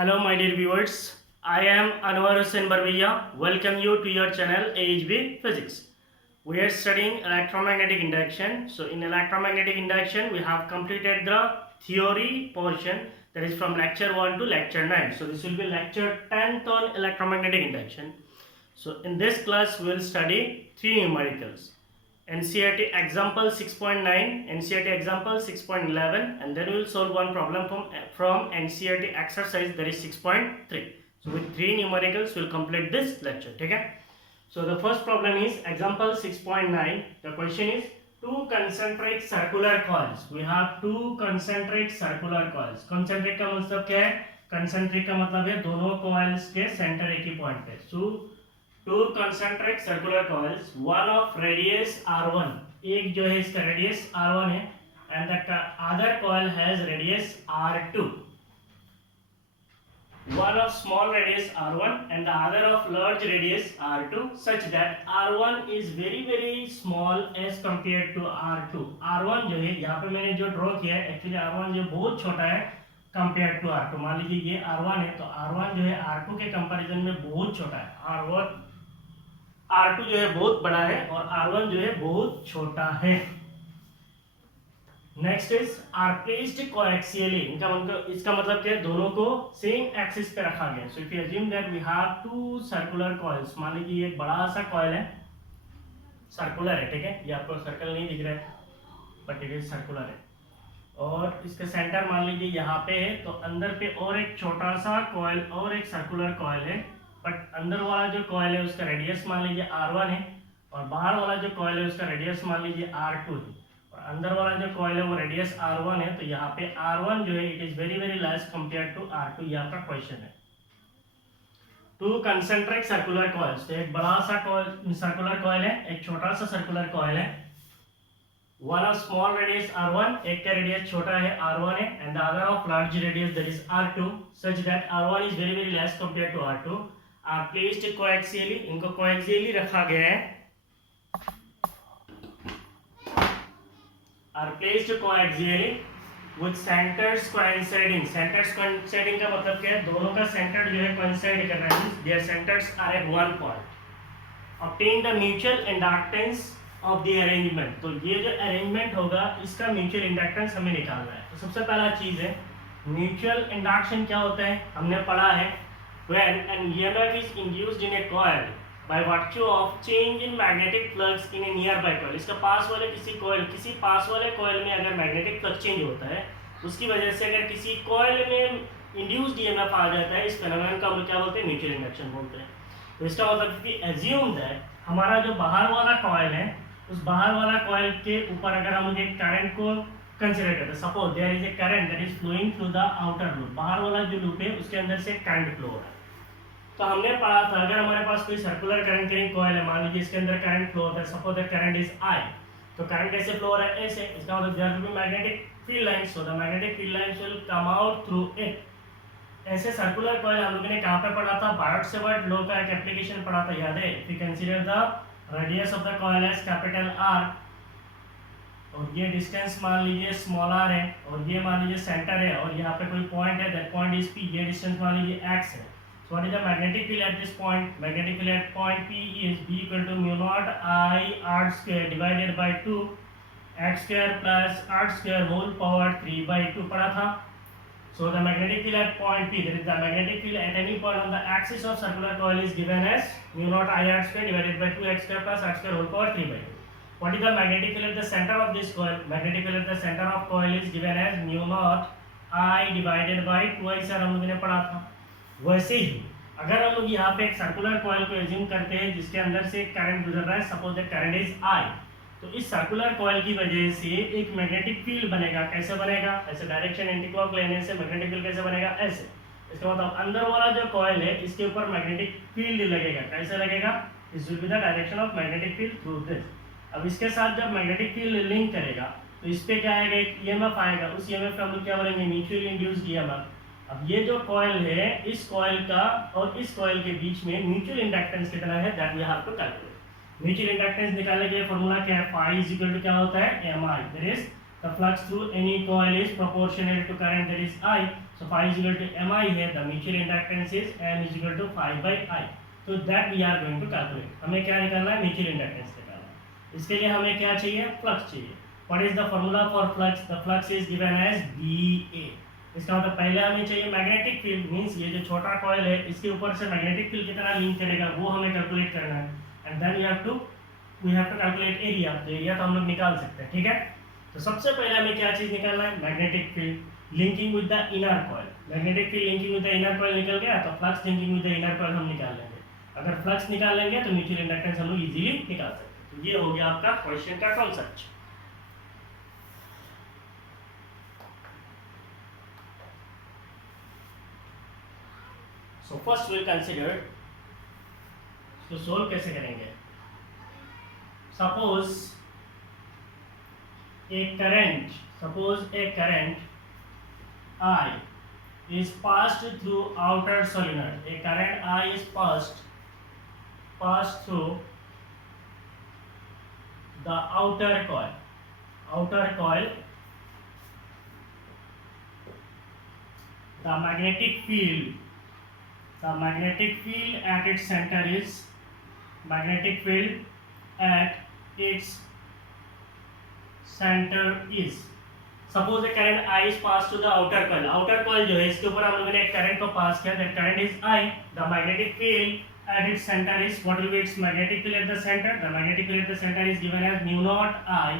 Hello, my dear viewers. I am Anwar Hussain Barbiya. Welcome you to your channel AHB Physics. We are studying electromagnetic induction. So, in electromagnetic induction, we have completed the theory portion, that is from lecture 1 to lecture 9. So, this will be lecture 10th on electromagnetic induction. So, in this class, we will study three numericals. NCERT example 6.9, NCERT example 6.11, and then we will solve one problem from NCERT exercise, that is 6.3. So with three numericals we will complete this lecture. Okay? So the first problem is example 6.9. The question is two concentric circular coils. We have two concentric circular coils. Concentric का मतलब क्या है? Concentric का मतलब है दोनों coils के center एक ही point पे. So two concentric circular coils, one of radius r1, एक जो है इसका radius r1 है, and the other coil has radius r2. One of small radius r1 and the other of large radius r2, such that r1 is very small as compared to r2. r1 जो है यहाँ पे मैंने जो draw किया है, actually r1 जो बहुत छोटा है compared to r2. मान लीजिए ये r1 है, तो r1 जो है r2 के कंपैरिजन में बहुत छोटा है. R2 जो है बहुत बड़ा है और R1 जो है बहुत छोटा है. Next is are placed coaxially. इसका मतलब क्या है? दोनों को सेम एक्सिस पे रखा गया. So if you assume that we have two circular coils. मान लीजिए एक बड़ा सा कॉइल है, सर्कुलर है, ठीक है. ये आपको सर्कल नहीं दिख रहा है बट इट इज सर्कुलर है, और इसका सेंटर मान लीजिए यहाँ पे है. तो अंदर पे और एक छोटा सा कॉइल और एक सर्कुलर कॉइल है, बट अंदर वाला जो कॉइल है उसका रेडियस मान लीजिए r1 है, और बाहर वाला जो कॉइल है उसका रेडियस मान लीजिए r2 है, और अंदर वाला जो कॉइल है वो रेडियस r1 है. तो यहाँ पे r1 जो है it is very less compared to r2. ये आपका क्वेश्चन है. Two concentric circular coils. तो एक बड़ा सा सर्कुलर कॉइल है, एक छोटा सा सर्कुलर कॉइल है. One of small radius r1, एक का रेडियस छोटा है r1 है, and the other of large radius that is r2, such that r1 is very less compared to r2. Are placed coaxially. इनको कोएक्सियली रखा गया है. Are placed coaxially with centres coinciding. Centres coinciding का मतलब क्या है? दोनों का सेंटर जो है कोइंसाइड कर रहा है. Their centres are at one point. Obtain the mutual inductance of the arrangement. तो ये जो अरेंजमेंट होगा इसका म्यूचुअल इंडक्टेंस हमें निकालना है. तो सबसे पहला चीज है म्यूचुअल इंडक्शन. क्या होता है? हमने पढ़ा है when an EMF is induced in a coil by virtue of change in magnetic flux in a nearby coil. इसका पास वाले किसी पास वाले coil में अगर magnetic flux change होता है, उसकी वजह से अगर किसी coil में induced EMF आ जाता है, इस phenomenon को हम क्या बोलते हैं? म्यूचुअल इंडक्शन बोलते हैं. तो इसका मतलब कि assume that हमारा जो बाहर वाला coil है, उस बाहर वाला coil के ऊपर अगर हम एक current को कंसीडर करते हैं. Suppose there is a current that is flowing through the outer loop. बाहर वाला जो लूप है उसके अंदर से करंट फ्लो हो रहा है. तो हमने पढ़ा था अगर हमारे पास कोई सर्कुलर करंट कैरिंग कॉइल है, मान लीजिए इसके अंदर करंट फ्लो होता है, suppose that current is I. तो करंट कैसे फ्लो हो रहा है? ऐसे. इसका मतलब there will be magnetic field lines. So the magnetic field lines will come out through it. ऐसे सर्कुलर कॉइल हम लोगों ने कहां पे पढ़ा था? बायोट-सेवर्ट लॉ का एक एप्लीकेशन पढ़ा था, याद है? If you consider the radius of the coil as capital R, और ये डिस्टेंस मान लीजिए स्मॉल r है, और ये मान लीजिए सेंटर है, और यहाँ पे कोई पॉइंट है, दैट पॉइंट इज P. ये डिस्टेंस मान लीजिए x है. So what is the magnetic field at this point? Magnetic field at point P is B equal to mu naught I r square divided by 2 x square plus r square whole power 3 by 2 पढ़ा था. So the magnetic field at point P, that is the magnetic field at any point on the axis of circular coil, is given as mu naught I r square divided by 2 x square plus r square whole power 3 by 2. What is the magnetic field at the center of this coil? Magnetic field at the center of coil is given as mu naught I divided by 2 ऐसा हम लोगों ने पढ़ा था. वैसे ही अगर हम लोग यहाँ पे एक सर्कुलर कॉइल को एज्यूम करते हैं जिसके अंदर से करंट गुजर रहा है, suppose that current is I, तो इस सर्कुलर कॉइल की वजह से एक मैग्नेटिक फील्ड बनेगा. कैसे बनेगा? ऐसे डायरेक्शन एंटीक्लॉक लेने से मैग्नेटिक फील्ड कैसे बनेगा? ऐसे. इसका मतलब अंदर वाला जो कॉइल है इसके ऊपर मैग्नेटिक फील्ड लगेगा. कैसे लगेगा? This will be the direction of magnetic field through this. अब इसके साथ जब मैग्नेटिक फील्ड लिंक करेगा तो इस पे क्या आएगा? एक EMF आएगा. उस EMF का हम लोग क्या बोलेंगे? Mutually induced EMF. अब ये जो कॉइल है, इस कॉइल का और इस कॉइल के बीच में म्यूचुअल इंडक्टेंस कितना है, that we have to calculate. Mutual inductance निकालने के लिए फॉर्मूला क्या है? phi इज इक्वल टू क्या होता है? Mi. That is the flux through any coil is proportional to current, that is I. So phi is equal to mi here, the mutual inductance is m is equal to phi by I. So that we are going to calculate. हमें क्या निकालना है, mutual inductance निकालना है। इसके लिए हमें क्या चाहिए, फ्लक्स चाहिए। What is the formula for flux, the flux is given as BA। इसका मतलब पहले हमें चाहिए मैग्नेटिक फील्ड, मींस ये जो छोटा कॉइल है इसके ऊपर से मैग्नेटिक फील्ड कितना लिंक करेगा वो हमें कैलकुलेट करना है, and then we have to calculate area. तो एरिया तो हम लोग निकाल सकते हैं, ठीक है। तो सबसे पहले हमें क्या चीज निकालना है, magnetic field linking with the inner coil. Magnetic field linking with the inner coil निकल गया, तो flux linking with the inner coil हम निकाल लेंगे। अगर फ्लक्स निकाल लेंगे तो म्यूचुअल इंडक्टेंस हम लोग इजीली निकाल सकते हैं। तो ये हो गया आपका क्वेश्चन का concept. So first will consider, इसको सोल्व कैसे करेंगे। Suppose a current I is passed through outer solenoid. A current I is passed through the outer coil. The magnetic field at its center is suppose A current I is passed to the outer coil. Outer coil जो है इसके ऊपर हम लोगों ने एक current को pass किया, that current is I. The magnetic field at its centre is, what will be its magnetic field at the centre, the magnetic field at the centre is given as mu naught I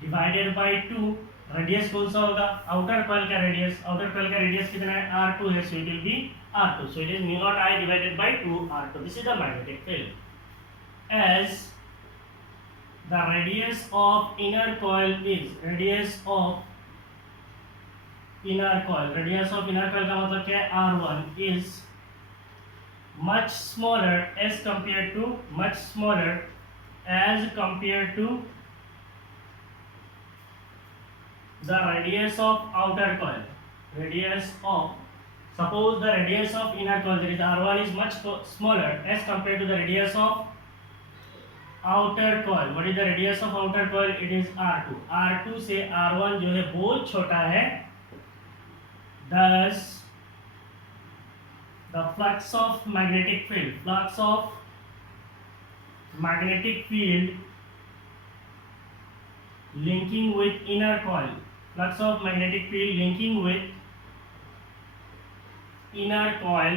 divided by 2। Radius कौन सा होगा, outer coil का radius कितना है, R2 है, so it will be R2, so it is mu naught I divided by 2 R2। This is the magnetic field. As the radius of inner coil का मतलब क्या है, R1 is much smaller as compared to the radius of outer coil. Suppose the radius of inner coil, that is R1 is much smaller as compared to the radius of outer coil. What is the radius of outer coil? It is R2. R2 से R1 जो है बहुत छोटा है, thus the flux of magnetic field linking with inner coil,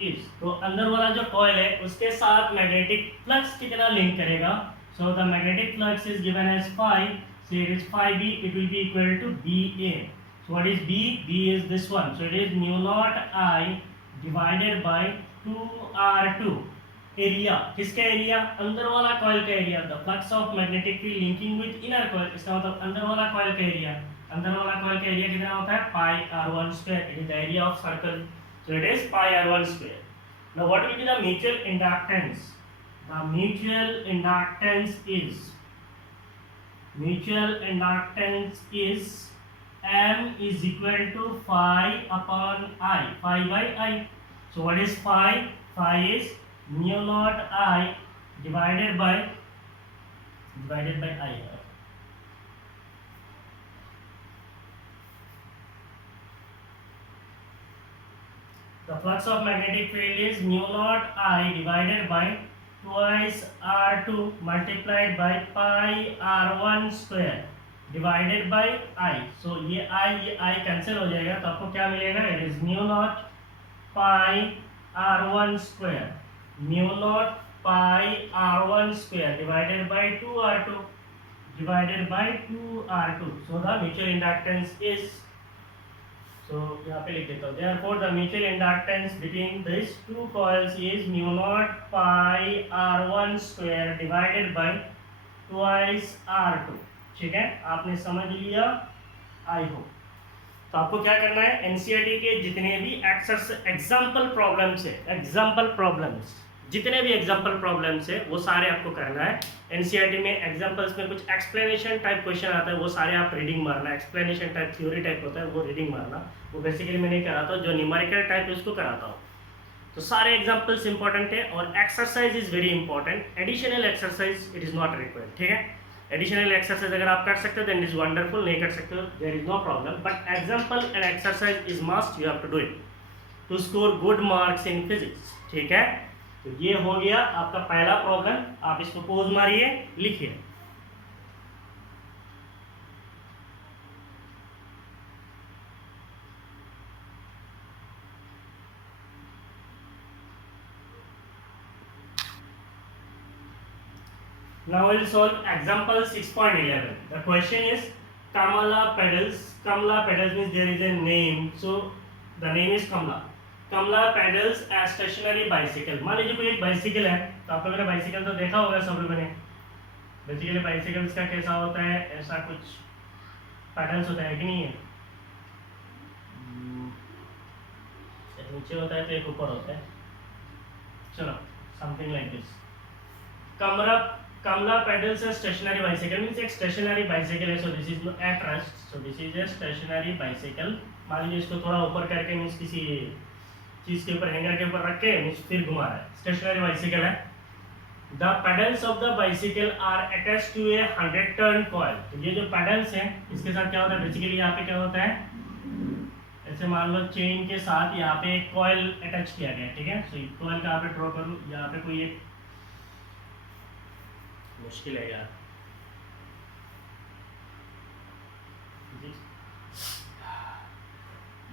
is, तो अंदर वाला जो कॉइल है उसके साथ मैग्नेटिक फ्लक्स कितना लिंक करेगा। So the magnetic flux is given as phi, so it is phi b, it will be equal to BA. So what is B? B is this one, so it is mu naught I divided by 2R2। Area किसका area, अंदर वाला coil का area, the flux of magnetic field linking with inner coil, इसका मतलब अंदर वाला coil का area कितना होता है, pi R1 square। It is the area of circle, so it is pi R1 square. Now what will be the mutual inductance? The mutual inductance is M is equal to phi upon I, phi by I. So what is phi? Phi is mu naught I divided by I. The flux of magnetic field is mu naught I divided by twice R2 multiplied by pi R1 square divided by I. So ये I cancel हो जाएगा, तो आपको क्या मिलेगा, it is mu naught pi R1 square divided by 2R2 So the mutual inductance is, so यहाँ पे लिख देता हूँ, therefore the mutual inductance between these two coils is mu naught pi R1 square divided by twice R2। ठीक है, आपने समझ लिया आई होप। तो आपको क्या करना है, एनसीईआरटी के जितने भी एग्जाम्पल प्रॉब्लम्स है वो सारे आपको करना है। एनसीईआरटी में एग्जाम्पल्स में कुछ एक्सप्लेनेशन टाइप क्वेश्चन आता है, वो सारे आप रीडिंग मारना। एक्सप्लेनेशन टाइप थ्योरी टाइप होता है, वो रीडिंग मारना। वो बेसिकली मैं नहीं कराता हूँ, जो न्यूमेरिकल टाइप है उसको कराता हूँ। तो सारे एग्जाम्पल्स इंपॉर्टेंट है, और exercise is very important. Additional exercise it is not required, ठीक है। एडिशनल एक्सरसाइज अगर आप कर सकते हो देन इज वंडरफुल, नहीं कर सकते हो there is no problem, but example and exercise is must, you have to do it to score good marks in physics. ठीक है, तो ये हो गया आपका पहला प्रॉब्लम। आप इसको पोज मारिए, लिखिए। Now we will solve example 6.11. The question is Kamala pedals. Kamala pedals means there is a name, so the name is Kamala. Kamala pedals a stationary bicycle. मान लीजिए कोई एक बाइसिकल है, तो आप लोगों ने बाइसिकल तो देखा होगा सब लोगों ने। बेसिकली बाइसिकल्स का कैसा होता है, ऐसा कुछ पैडल्स होता है कि नहीं है, एक नीचे होता है तो एक ऊपर होता है। चलो something like this. Kamala pedals a stationary bicycle means एक stationary bicycle है, so this is at rest, so this is a stationary bicycle। मान लीजिए इसको थोड़ा ऊपर करके मीन्स किसी चीज के ऊपर, हैंगर के ऊपर रख के मीन्स फिर घुमा रहा है, स्टेशनरी बाइसिकल है। The pedals of the bicycle are attached to a 100 turn coil. तो ये जो पेडल्स हैं इसके साथ क्या होता है, बेसिकली यहाँ पे क्या होता है, ऐसे मान लो चेन के साथ यहाँ पे एक कॉइल अटैच किया गया है। ठीक है, सो कॉइल कहाँ पे ड्रॉ करूँ, यहाँ पे कोई एक मुश्किल है यार,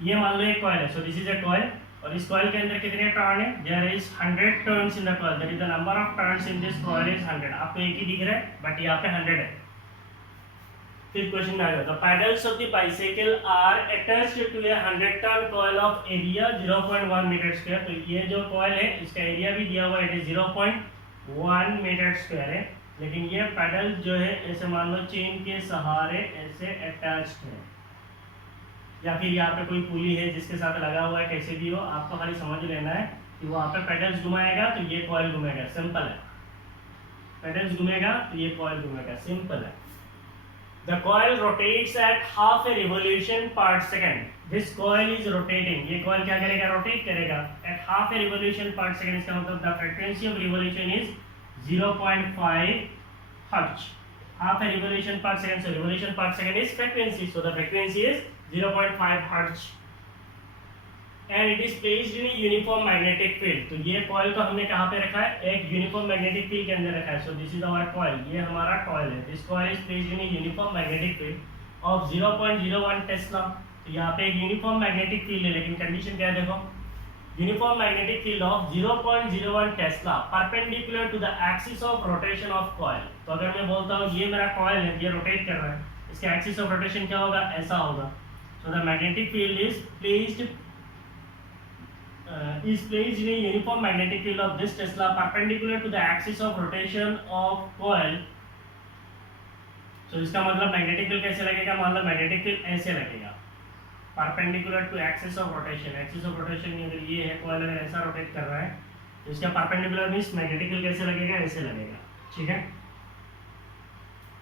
ये मान लो एक कॉइल है, so this is a coil, और इस कॉइल के अंदर कितने टर्न है, there is 100 turns in the coil, that is the number of turns in this coil is 100। आपको एक ही दिख रहा है बट यहाँ पे 100 है। फिर क्वेश्चन में आ गया, the pedals of the bicycle are attached to a 100 turn coil of area 0.1 metre square. तो ये जो कॉइल है इसका एरिया भी दिया हुआ है, इट इज 0.1 मीटर स्क्वायर है, लेकिन ये पैडल जो है ऐसे मान लो चेन के सहारे ऐसे अटैच्ड है, या फिर यहाँ पे कोई पुली है जिसके साथ लगा हुआ है, कैसे भी हो आपको खाली समझ लेना है कि वहाँ पे पेडल्स घुमाएगा तो ये कॉइल घूमेगा, सिंपल है। पेडल्स घूमेगा तो ये कॉइल घूमेगा, सिंपल है। The coil rotates at half a revolution per second. This coil is rotating. ये coil क्या करेगा, रोटेट करेगा at half a revolution per second। इसका मतलब the frequency of revolution is 0.5 hertz. Half a revolution per second, so revolution per second is frequency, so the frequency is 0.5 hertz and it is placed in a uniform magnetic field। तो ये coil को हमने कहाँ पे रखा है, एक uniform magnetic field के अंदर रखा है, so this is our coil, ये हमारा coil है। This coil is placed in a uniform magnetic field of 0.01 Tesla. तो यहाँ पे एक uniform magnetic field है, लेकिन condition क्या है देखो, uniform magnetic field of 0.01 Tesla perpendicular to the axis of rotation of coil। तो अगर मैं बोलता हूँ ये मेरा coil है, ये rotate कर रहा है, इसका axis of rotation क्या होगा, ऐसा होगा। So the magnetic field is placed in a uniform magnetic field of this Tesla perpendicular to the axis of rotation of coil। So इसका मतलब मैग्नेटिक फील्ड कैसे लगेगा, मान लो मैग्नेटिक फील्ड ऐसे लगेगा, perpendicular to axis of rotation. Axis of rotation में अगर ये है कॉइल, अगर ऐसा रोटेट कर रहा है तो इसका परपेंडिकुलर मींस मैग्नेटिक फील्ड कैसे लगेगा, ऐसे लगेगा। ठीक है,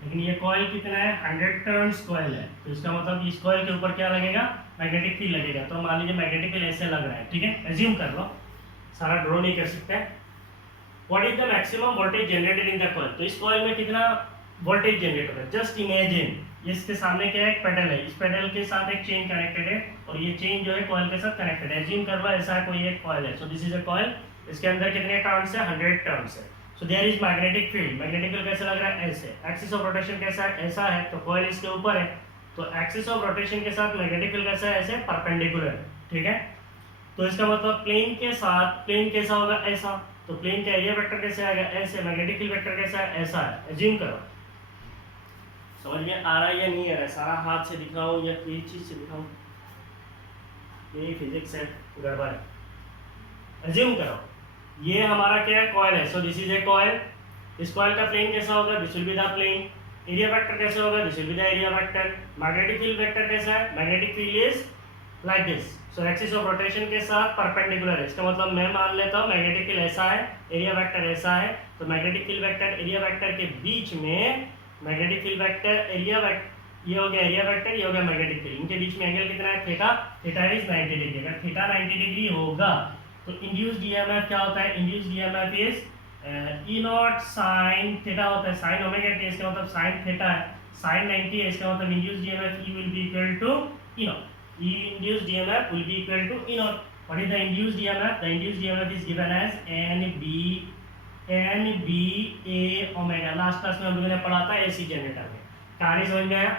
लेकिन ये कॉइल कितना है, 100 टर्न्स कॉइल है, तो इसका मतलब इस कॉइल के ऊपर क्या लगेगा, मैग्नेटिक फील्ड लगेगा। तो मान लीजिए मैग्नेटिक फील्ड ऐसे लग रहा है, ठीक है, एज्यूम कर लो, सारा ड्रॉ नहीं कर सकते। What is the maximum voltage generated in the coil. तो इस कॉइल में कितना वोल्टेज जनरेट होगा, जस्ट इमेजिन इसके सामने क्या है, एक पेडल है, इस पेडल के साथ एक चेन कनेक्टेड है और ये चेन जो है कॉइल के साथ कनेक्टेड है। एज्यूम कर लो ऐसा है कोई एक कॉइल है, so this is a coil, इसके अंदर कितने टर्न्स है, 100 टर्न्स है। So there is magnetic field. Magnetic field कैसे लग रहा है, ऐसे। एक्सिस ऑफ रोटेशन कैसा है, ऐसा है, तो कॉइल इसके ऊपर है, तो एक्सिस ऑफ रोटेशन के साथ मैग्नेटिक फील्ड कैसा है, ऐसे परपेंडिकुलर। ठीक है, तो इसका मतलब प्लेन के साथ प्लेन कैसा होगा, ऐसा, तो प्लेन का एरिया वेक्टर कैसे आएगा, ऐसे। मैग्नेटिक फील्ड वेक्टर कैसा है, ऐसा है। एज्यूम करो, समझ में आ रहा है या नहीं आ रहा है, सारा हाथ से दिखाओ या कोई चीज से दिखाओ, यही फिजिक्स है, गड़बड़ है। एज्यूम करो ये हमारा क्या है, कॉइल है, so this is a coil. इस कॉइल का प्लेन कैसा होगा, this will be the plane. Area vector कैसा होगा, this will be the area vector. Magnetic field vector कैसा है, magnetic field is like this, so axis of rotation के साथ परपेंडिकुलर है। इसका मतलब मैं मान लेता हूँ मैग्नेटिक फील्ड ऐसा है, एरिया वेक्टर ऐसा है, तो magnetic field vector area vector के बीच में magnetic field vector area vector, ये हो गया एरिया वेक्टर, ये हो गया मैग्नेटिक फील्ड, इनके बीच में एंगल कितना है, थीटा। Theta is 90 degree. अगर थीटा 90 डिग्री होगा तो इंड्यूस्ड ईएमएफ क्या होता है, induced EMF is E naught sine theta होता है, साइन ओमेगा टी, इसका मतलब साइन थीटा है, साइन 90 है, इसका मतलब induced EMF E will be equal to E naught, E induced EMF will be equal to E naught. What is the induced EMF? The induced EMF is given as N B A omega. Last class में हम लोगों ने पढ़ा था AC generator में. कहानी समझ में आया?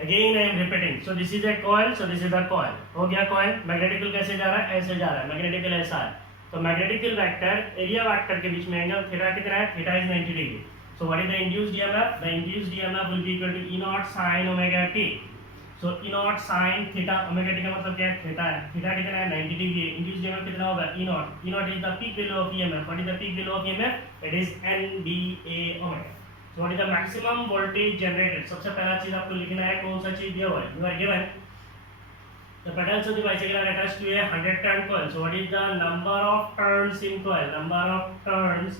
Again I am repeating. So this is a coil, so this is the coil. हो गया कॉइल. मैग्नेटिक फील्ड कैसे जा रहा है? ऐसे जा रहा है. मैग्नेटिक फील्ड ऐसा है. तो magnetic field vector area vector के बीच में एंगल थीटा कितना है? Theta is 90 degree. So what is the induced EMF? The induced EMF will be equal to E naught sine omega t. So E naught sine theta, omega t का मतलब क्या है? Theta है. Theta कितना है? 90 degree. Induced EMF कितना होगा? E naught. E naught is the peak value of EMF. What is the peak value of EMF? It is NBA omega. So what is the maximum voltage generated? सबसे पहला चीज आपको लिखना है, कौन सा चीज दिया हुआ है? You are given the petals of the bicycle are attached to a 100 turn coil. So what is the number of turns in coil? Number of turns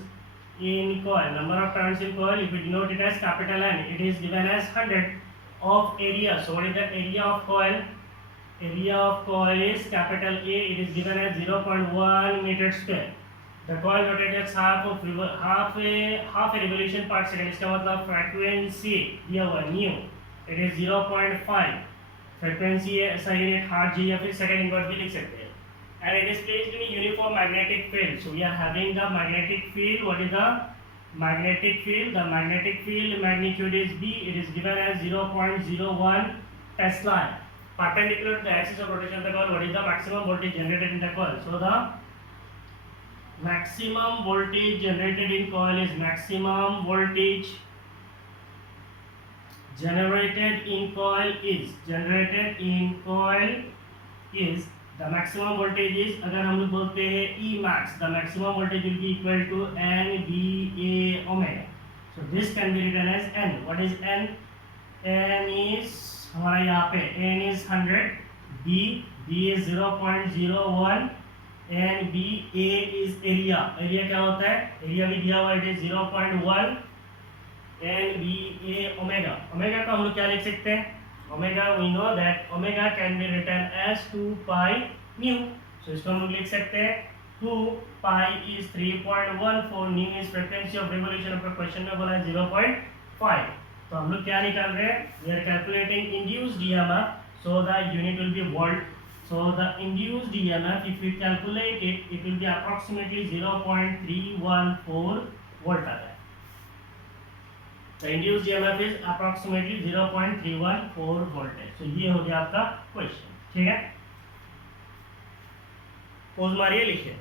in coil. Number of turns in coil, if we denote it as capital N, it is given as 100 of area. So what is the area of coil? Area of coil is capital A. It is given as 0.1 meter square. The coil rotates half a revolution per second. इसका मतलब frequency दिया हुआ nu, it is 0.5. frequency है, ऐसा unit hertz या फिर second inverse भी लिख सकते हैं. And it is placed in a uniform magnetic field. So we are having the magnetic field. What is the magnetic field? The magnetic field magnitude is B. It is given as 0.01 Tesla. Perpendicular to the axis of rotation of the coil. What is the maximum voltage generated in the coil? So the maximum voltage generated in coil is maximum voltage generated in coil is the maximum voltage is, अगर हम लोग बोलते हैं E max, the maximum voltage will be equal to NBA omega. So this can be written as N. What is N? N is हमारा यहाँ पे N is 100, B is 0.01 and B A is area. Area क्या होता है? Area भी दिया हुआ है, it is 0.1 and B A omega. Omega को हम लोग क्या लिख सकते हैं? Omega we know that omega can be written as 2 pi mu. So इसको हम लोग लिख सकते हैं 2 pi is 3.14. Nu is frequency of revolution. आपका क्वेश्चन में बोला है 0.5. तो हम लोग क्या निकाल रहे हैं? We are calculating induced EMF. So the unit will be volt. So the induced EMF, if we calculate it, it will be approximately 0.314 volt. The induced EMF is approximately 0.314 volt. So ये हो गया आपका question. ठीक है, pose मारिए, लिखिए.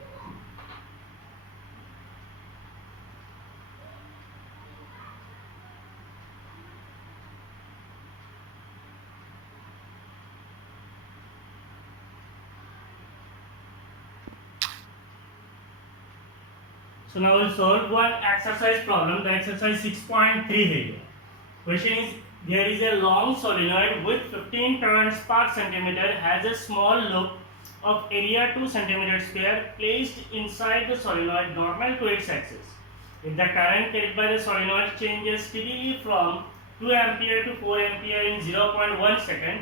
So now we'll solve one exercise problem. The exercise 6.3 है ये. Question is, there is a long solenoid with 15 turns per centimeter, has a small loop of area 2 centimeter square placed inside the solenoid normal to its axis. If the current carried by the solenoid changes steadily from 2 ampere to 4 ampere in 0.1 second,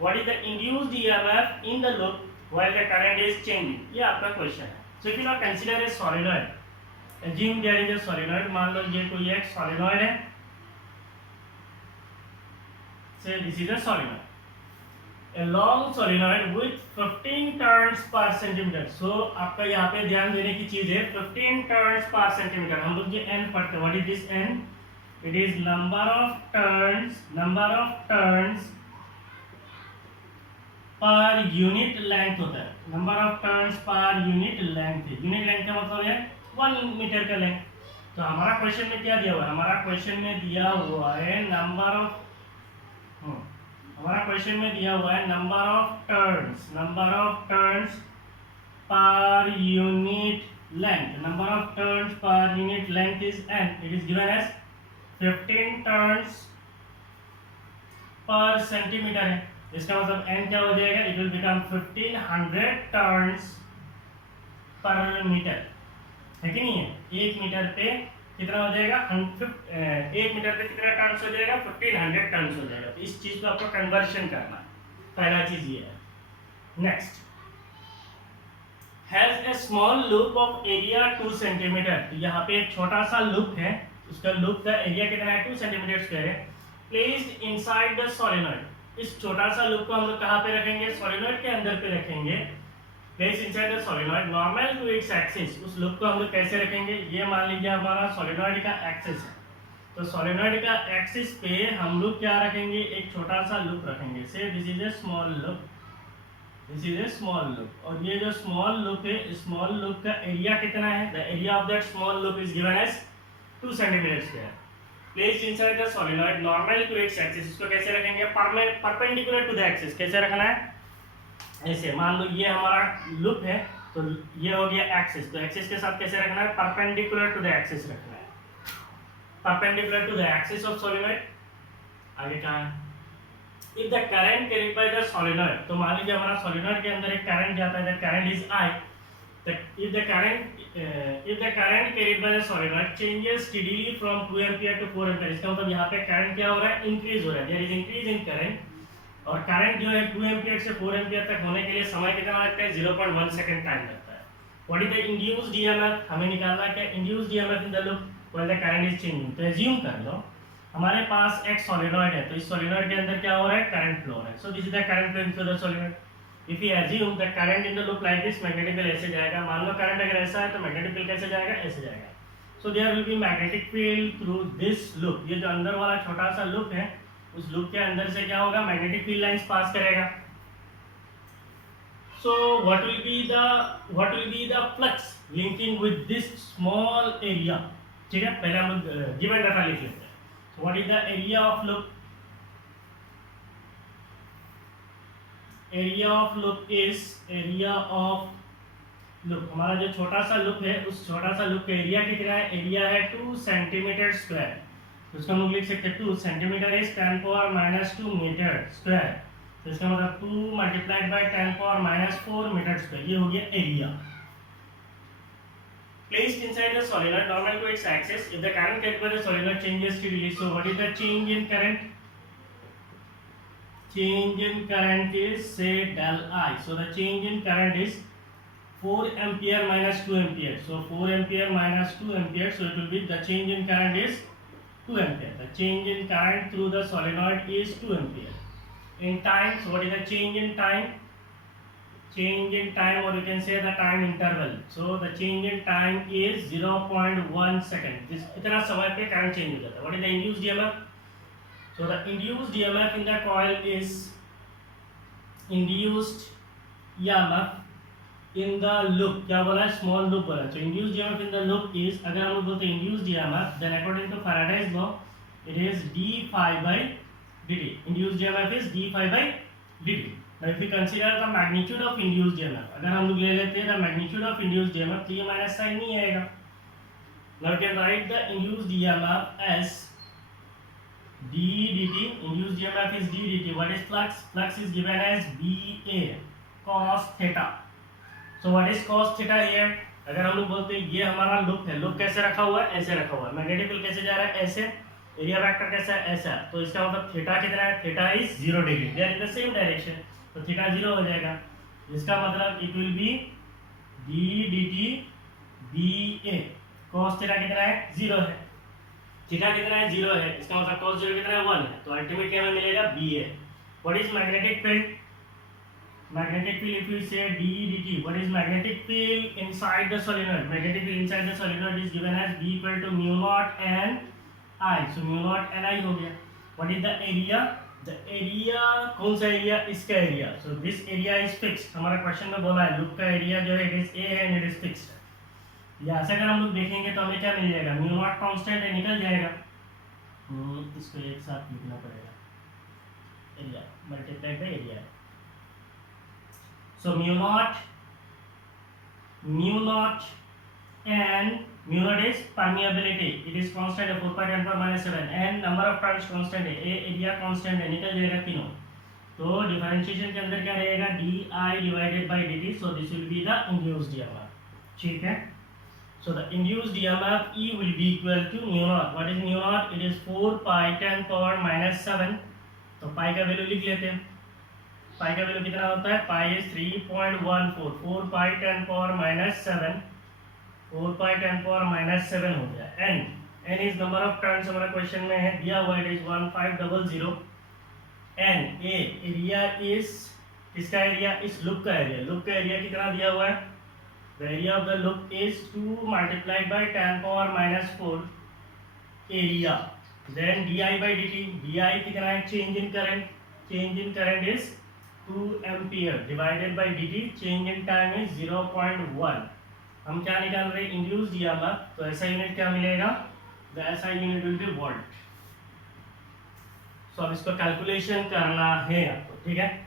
what is the induced EMF in the loop while the current is changing? ये आपका question है. So if you now consider a solenoid, assume there is a solenoid. मान लो ये कोई एक solenoid है. Say this is a solenoid. A long solenoid with 15 turns per centimeter. So आपका यहाँ पे ध्यान देने की चीज है 15 turns per centimeter. हम लोग ये n पढ़ते हैं. What is this n? It is number of turns per unit length होता है. Number of turns per unit length. Unit length का मतलब है 1 मीटर का लेंथ. तो हमारा क्वेश्चन में क्या दिया हुआ है? हमारा क्वेश्चन में दिया हुआ है number of turns per unit length. Number of turns per unit length is n. It is given as 15 turns per centimetre है. इसका मतलब n क्या हो जाएगा? It will become 1500 turns per metre, है कि नहीं है? 1 मीटर पे कितना हो जाएगा? 1 मीटर पे कितना टर्न्स हो जाएगा? 1500 टर्न्स हो जाएगा. तो इस चीज को आपको कन्वर्शन करना है. पहला चीज ये है. Next, has a small loop of area 2 centimetre. तो यहाँ पे एक छोटा सा लूप है, उसका लूप का एरिया कितना है 2 सेंटीमीटर स्क्वायर है। Placed inside the solenoid. इस छोटा सा लूप को हम लोग कहाँ पे रखेंगे, सोलेनॉइड के अंदर पे रखेंगे। Place inside the solenoid normal to its axis. उस लूप को हम लोग कैसे रखेंगे, ये मान लीजिए हमारा सोलेनॉइड का एक्सिस है, तो सोलेनॉइड का एक्सिस पे हम लोग क्या रखेंगे, एक छोटा सा लूप रखेंगे। Say this is a small loop, this is a small loop. और ये जो स्मॉल लूप है, स्मॉल लूप का एरिया कितना है, the area of that small loop is given as 2 centimetre square. Placed inside the solenoid normal to its axis. इसको कैसे रखेंगे, परपेंडिकुलर टू द एक्सिस। कैसे रखना है, ऐसे मान लो ये हमारा लूप है, तो ये हो गया एक्सिस, तो एक्सिस के साथ कैसे रखना है, परपेंडिकुलर टू द एक्सिस रखना है, perpendicular to the axis of solenoid. आगे कहाँ है, if the current carried by the solenoid. तो मान लीजिए हमारा सोलेनॉइड के अंदर एक करंट जाता है, the current is I. if the current carried by the solenoid changes steadily from 2 ampere to 4 ampere। इसका मतलब यहाँ पे करंट क्या हो रहा है, इंक्रीज हो रहा है, there is increase in current. और करंट जो है 2 एम्पियर से 4 एम्पियर तक होने के लिए समय कितना लगता है, 0.1 सेकंड टाइम लगता है। What is the induced EMF, हमें निकालना है क्या, induced EMF in the loop when the current is changing. तो एज्यूम कर लो हमारे पास एक सोलेनॉइड है, तो इस सोलेनॉइड के अंदर क्या हो रहा है, करंट फ्लो हो रहा है। So this is the current flow through the solenoid. If we assume the current in the loop like this, magnetic field ऐसे जाएगा। मान लो करंट अगर ऐसा है तो magnetic field कैसे जाएगा, ऐसे जाएगा। So there will be magnetic field through this loop। ये जो अंदर वाला छोटा सा लूप है, उस लूप के अंदर से क्या होगा, magnetic field lines पास करेगा। So what will be the flux linking with this small area। ठीक है, पहले हम लोग given data लिख लेते हैं। So what is the area of loop? Area of loop is area of loop. हमारा जो छोटा सा लूप है, उस छोटा सा लूप का एरिया कितना है, एरिया है 2 सेंटीमीटर स्क्वायर। तो इसको हम लोग लिख सकते हैं 2 centimetre is 10 power -2 metre square. तो इसका मतलब 2 multiplied by 10 power -4 metre square, ये हो गया area. Placed inside the solenoid normal to its axis, if the current carried by the solenoid changes steadily, so what is the change in current? Change in current is say del I. So the change in current is 4 ampere minus 2 ampere. So 4 ampere minus 2 ampere. So it will be the change in current is 2 ampere. The change in current through the solenoid is 2 ampere. In time, so what is the change in time? Change in time, or you can say the time interval. So the change in time is 0.1 second. This इतना समय पे current change हो जाता है. What is the induced EMF? So the induced EMF in the coil is induced EMF in the loop। क्या बोला है, small loop बोला। तो induced EMF in the loop is, अगर हम लोग बोलते हैं induced EMF, then according to Faraday's law it is d phi by dt। induced EMF is d phi by dt। Now if we consider the magnitude of induced EMF, अगर हम लोग ले लेते हैं the magnitude of induced EMF, तो ये minus sign नहीं आएगा। Now we can write the induced EMF as d dt। induced EMF is d dt। what is flux? Flux is given as ba cos theta। so what is cos theta here? अगर हम लोग बोलते हैं ये हमारा loop है, loop कैसे रखा हुआ है, ऐसे रखा हुआ है, मैग्नेटिक फील्ड कैसे जा रहा है, ऐसे, एरिया वेक्टर कैसा है, ऐसा। तो इसका मतलब थीटा कितना है, theta is 0 degree, they are in the same direction, तो थीटा 0 हो जाएगा। इसका मतलब it will be d dt ba। cos theta कितना है, 0 है। थीटा कितना है, 0 है, इसका मतलब cos 0 कितना है, 1 है। तो अल्टीमेटली हमें मिलेगा ba। What is magnetic field? Magnetic field if you say d dt, what is magnetic field inside the solenoid? Magnetic field inside the solenoid is given as b equal to mu naught n I। So mu naught n I हो गया। What is the area? The area, कौन सा area, इसका area. So this area is fixed. हमारा question में बोला है loop का एरिया जो है इट इज a है एंड इट इज फिक्स्ड। यहाँ से अगर हम लोग देखेंगे तो हमें क्या मिल जाएगा, म्यू नॉट कांस्टेंट है, निकल जाएगा। इसको एक साथ लिखना पड़ेगा, area multiplied by area. So mu not and mu naught is permeability, it is constant है 4.10⁻⁷, and number of turns constant है, एरिया कांस्टेंट है, निकल जाएगा तीनों। तो डिफरेंशिएशन के अंदर क्या रहेगा, di divided by dt। So this will be the induced EMF। ठीक है, so the induced EMF E will be equal to mu naught। what is mu naught? it is 4 pi 10 power -7। तो पाई का value लिख लेते हैं। पाई का value कितना होता है, pi is 3.14, 4 pi 10 power minus 7, 4 pi 10 power minus 7 हो गया। N is number of turns, हमारा क्वेश्चन में है दिया हुआ, it is 1500। N A area is, किसका एरिया, इस लूप का एरिया, लूप का एरिया कितना दिया हुआ है, the area of the loop is 2 multiplied by 10 power minus 4 area, then d I by D T, D I कितना है, change in current, change in current is 2 ampere divided by D T, change in time is 0.1। हम क्या निकाल रहे हैं, induce EMF, तो ऐसा unit क्या मिलेगा, द ऐसा यूनिट विल बी वोल्ट। सो अब इसको कैलकुलेशन करना है आपको, ठीक है।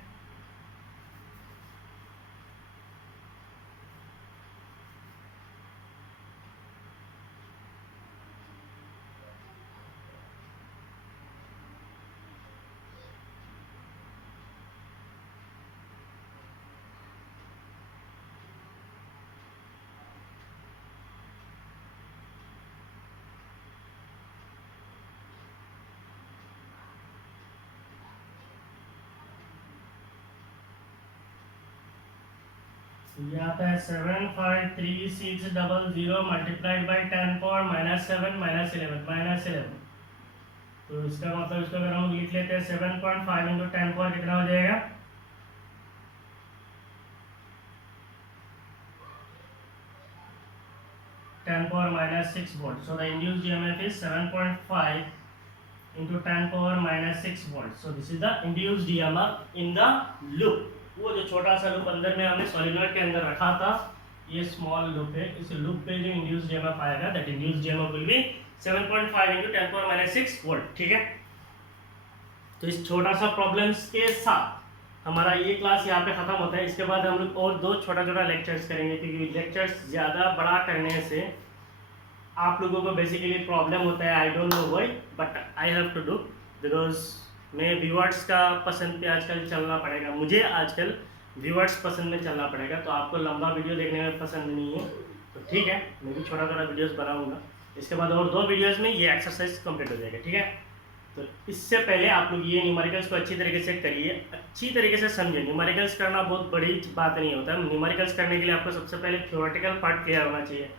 ये आता है 753,600 multiplied by 10 power minus 7 minus 11, तो इसका मतलब, इसको अगर हम लिख लेते हैं 7.5 इंटू 10 पावर कितना हो जाएगा, 10 power minus 6 volt. So the induced EMF is 7.5 into 10 power minus 6 volt. So this is the induced EMF in the loop. वो जो छोटा सा लूप अंदर में हमने सोलेनॉइड के अंदर रखा था, ये स्मॉल लूप है, इस लूप पे जो इंड्यूस्ड ईएमएफ आएगा, that induced EMF will B 7.5 into 10 power minus 6 volt, ठीक है। तो इस छोटा सा प्रॉब्लम्स के साथ हमारा ये क्लास यहाँ पे खत्म होता है। इसके बाद हम लोग और 2 छोटा छोटा लेक्चर्स करेंगे, क्योंकि लेक्चर्स ज़्यादा बड़ा करने से आप लोगों को बेसिकली प्रॉब्लम होता है, I don't know why, but I have to do, because मैं व्यूअर्स का पसंद पे आजकल चलना पड़ेगा, मुझे आजकल व्यूअर्स पसंद में चलना पड़ेगा। तो आपको लंबा वीडियो देखने में पसंद नहीं है तो ठीक है, मैं भी छोटा छोटा वीडियोस बनाऊंगा। इसके बाद और 2 वीडियोस में ये एक्सरसाइज कंप्लीट हो जाएगा, ठीक है। तो इससे पहले आप लोग ये न्यूमेरिकल्स को अच्छी तरीके से करिए, अच्छी तरीके से समझिए। न्यूमेरिकल्स करना बहुत बड़ी बात नहीं होता है। न्यूमेरिकल्स करने के लिए आपको सबसे पहले थ्योरेटिकल पार्ट क्लियर होना चाहिए,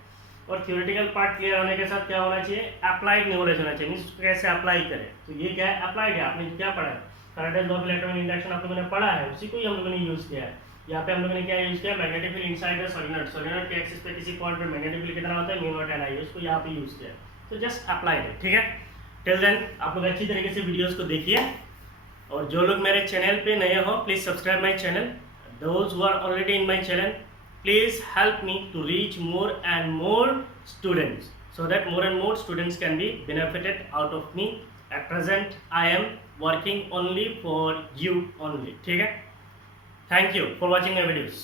और थ्योरेटिकल पार्ट क्लियर होने के साथ क्या होना चाहिए, अप्लाइड नॉलेज होना चाहिए, मीन्स कैसे अप्लाई करें। तो ये क्या है, अप्लाइड है। आपने क्या पढ़ा है, Faraday's law of electron induction आप लोगों ने पढ़ा है, उसी को ही हम लोगों ने यूज़ किया है। यहाँ पे हम लोगों ने क्या यूज़ किया, magnetic field inside the solenoid, solenoid के एक्सिस पे किसी पॉइंट पे मैग्नेटिक फील्ड कितना होता है, म्यू नॉट एन आई, उसको यहाँ पे यूज़ किया। तो जस्ट अप्लाइड है, ठीक है। टिल देन आप लोग अच्छी तरीके से वीडियोज़ को देखिए, और जो लोग मेरे चैनल पे नए हो please subscribe my channel, those who are already in my channel please help me to reach more and more students, so that more and more students can be benefited out of me. At present I am working only for you only, ठीक है। Thank you for watching my videos.